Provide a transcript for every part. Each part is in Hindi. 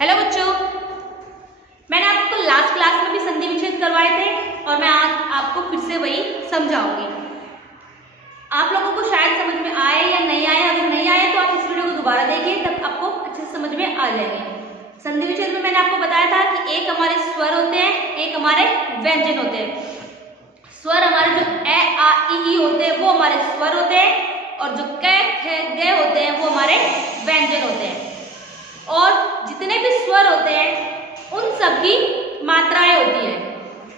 हेलो बच्चों, मैंने आपको लास्ट क्लास में भी संधि विच्छेद करवाए थे और मैं आज आपको फिर से वही समझाऊंगी। आप लोगों को शायद समझ में आए या नहीं आए। अगर नहीं आए तो आप इस वीडियो को दोबारा देखिए, तब आपको अच्छे से समझ में आ जाएंगे। संधि विच्छेद में मैंने आपको बताया था कि एक हमारे स्वर होते हैं, एक हमारे व्यंजन होते हैं। स्वर हमारे जो ए आ ई होते हैं वो हमारे स्वर होते हैं, और जो क ख ग होते हैं वो हमारे व्यंजन होते हैं। और जितने भी स्वर होते हैं उन सब की मात्राएं होती हैं।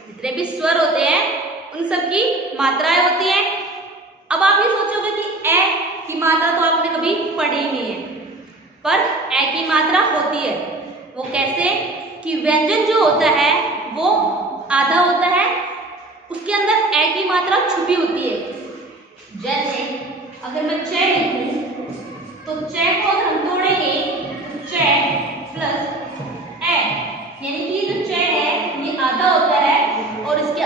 जितने भी स्वर होते हैं उन सब की मात्राएं होती हैं। अब आप ये सोचोगे कि ए की मात्रा तो आपने कभी पढ़ी ही नहीं है, पर ए की मात्रा होती है। वो कैसे कि व्यंजन जो होता है वो आधा होता है, उसके अंदर ए की मात्रा छुपी होती है। जैसे अगर मैं च लिखूं तो च को अगर हम तोड़ेंगे तो च प्लस ए, यानी कि जो च है ये आधा होता है और इसके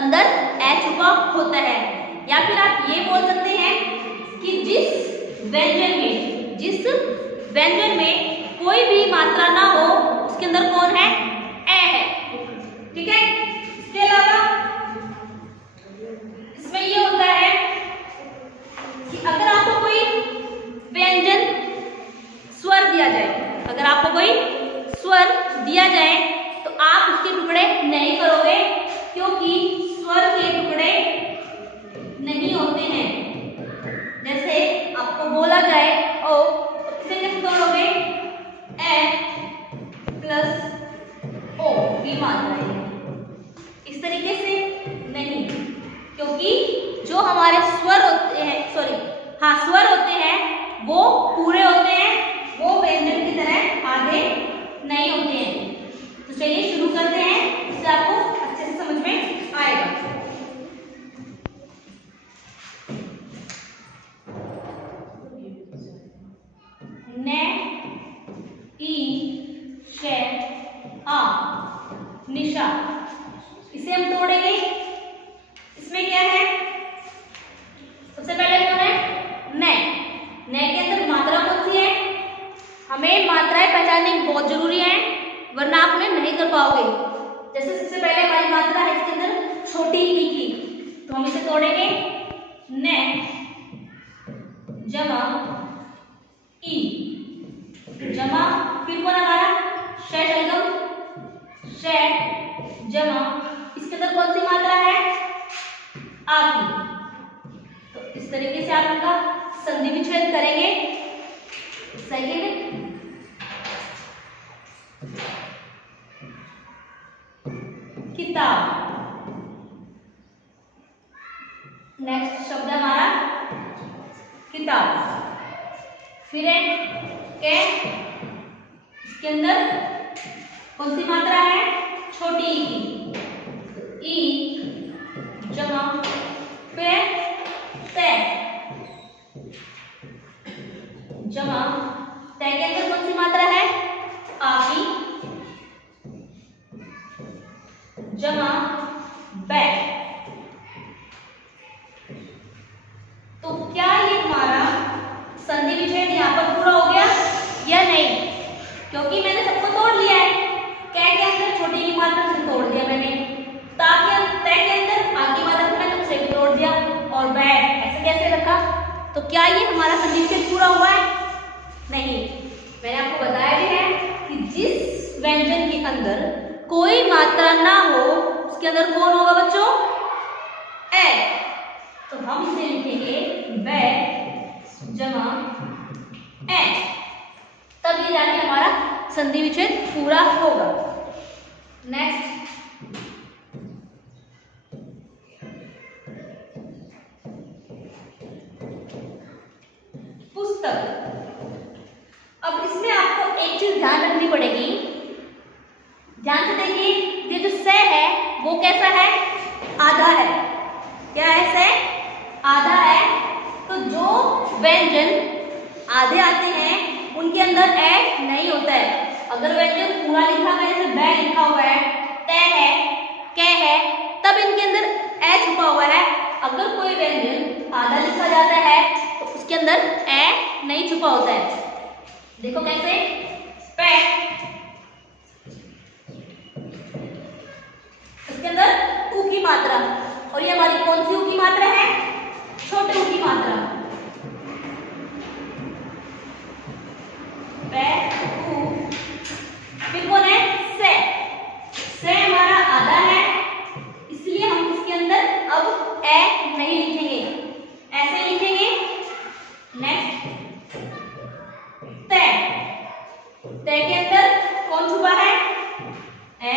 अंदर ए छुपा होता है। या फिर आप ये बोल सकते हैं कि जिस व्यंजन में कोई भी मात्रा ना हो उसके अंदर कौन है? ए है। ठीक है। इसके अलावा इसमें ये होता है कि अगर आपको कोई व्यंजन स्वर दिया जाए, अगर आपको कोई स्वर दिया जाए तो आप उसके टुकड़े नहीं करोगे, क्योंकि स्वर के टुकड़े नहीं होते हैं। जैसे आपको बोला जाए ओ, तो इसे कैसे तोड़ोगे? ए प्लस ओ की मात्रा है। इस तरीके से नहीं, क्योंकि जो हमारे स्वर होते हैं, स्वर होते हैं वो पूरे होते हैं, वो व्यंजन की तरह आधे नहीं होते हैं। तो चलिए शुरू करते हैं, इससे आपको अच्छे से समझ में आएगा। ने ई श आ निशा, इसे हम तोड़ेंगे। इसमें क्या है? सबसे पहले कौन है? ने के अंदर मात्रा कौन सी है? हमें मात्राएं पहचाननी बहुत जरूरी है, वरना आप उन्हें नहीं कर पाओगे। जैसे सबसे पहले हमारी मात्रा है इसके अंदर छोटी ई की, तो हम इसे तोड़ेंगे। ने जमा ई जमा, फिर कौन हमारा? शलगम श जमा, इसके अंदर कौन सी मात्रा है? आ की। तो इस तरीके से आप इनका संधि विच्छेद करेंगे। सेकेंड किताब, नेक्स्ट शब्द हमारा किताब। फिर है के, इसके अंदर कौन सी मात्रा है? छोटी ई की। ई जमा, फिर ते जमा, ते के अंदर कौन सी मात्रा है? आ की जमा बै। तो क्या ये हमारा संधि विच्छेद यहाँ पर पूरा हो गया या नहीं? क्योंकि मैंने सबको तोड़ लिया है। कै के अंदर छोटी की मात्रा से तोड़ दिया मैंने, तै के अंदर आ की मात्रा से मैंने उसे भी तोड़ दिया, और बै ऐसे कैसे रखा? तो क्या ये हमारा संधि विच्छेद पूरा हुआ है? नहीं। मैंने आपको बताया भी है कि जिस व्यंजन के अंदर कोई मात्रा ना हो उसके अंदर कौन होगा बच्चों? ए। तो हम इसे लिखेंगे बै जमा ए, तब ये जाके हमारा संधि विच्छेद पूरा होगा। नेक्स्ट पुस्तक। अब इसमें आपको एक चीज ध्यान रखनी पड़ेगी। ध्यान से देखिए, ये जो से है वो कैसा है? आधा है। क्या है? से आधा है। तो जो व्यंजन आधे आते हैं उनके अंदर ए नहीं होता है। अगर व्यंजन पूरा लिखा हुआ है, जैसे बै लिखा हुआ है, ते है, कै है, तब इनके अंदर ए छुपा हुआ है। अगर कोई व्यंजन आधा लिखा जाता है तो उसके अंदर ए नहीं छुपा होता है। देखो कैसे? पे की मात्रा, और ये हमारी कौन सी ऊ की मात्रा है? छोटे ऊ की मात्रा। फिर कौन है? से। से हमारा आधा है, इसलिए हम इसके अंदर अब ए नहीं लिखेंगे, ऐसे लिखेंगे। नेक्स्ट ते। ते के अंदर कौन छुपा है? ए।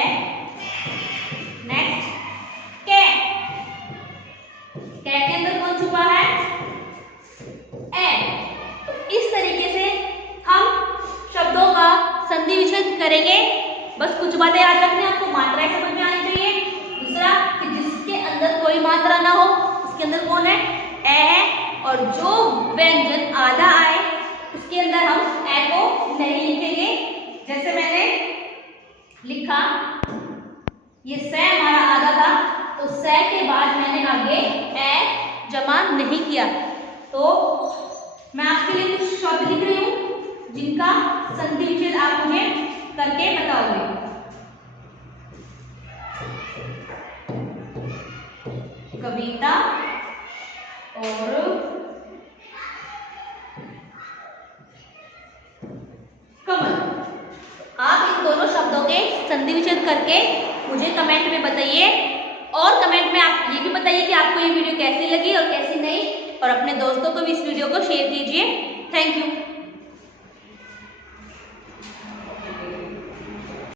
नेक्स्ट के। के अंदर कौन छुपा है? ए। तो इस तरीके से हम शब्दों का संधि विच्छेद करेंगे। बस कुछ बातें याद रखनी, आपको मात्राएं समझ में आनी चाहिए। दूसरा कि जिसके अंदर कोई मात्रा ना हो उसके अंदर कौन है? ए है, और जो व्यंजन आधा आए उसके अंदर हम ए को नहीं लिखेंगे। जैसे मैंने लिखा, ये से हमारा आधा था, तो से के बाद मैंने आगे ए जमा नहीं किया। तो मैं आपके लिए कुछ शब्द लिख रही हूँ जिनका संधि विच्छेद आप मुझे करके बताओगे। कविता और कमल। आप इन दोनों शब्दों के संधि विच्छेद करके मुझे कमेंट में बताइए, और कमेंट में आप ये भी बताइए कि आपको ये वीडियो कैसी लगी और कैसी नहीं, और अपने दोस्तों को भी इस वीडियो को शेयर कीजिए। Thank you.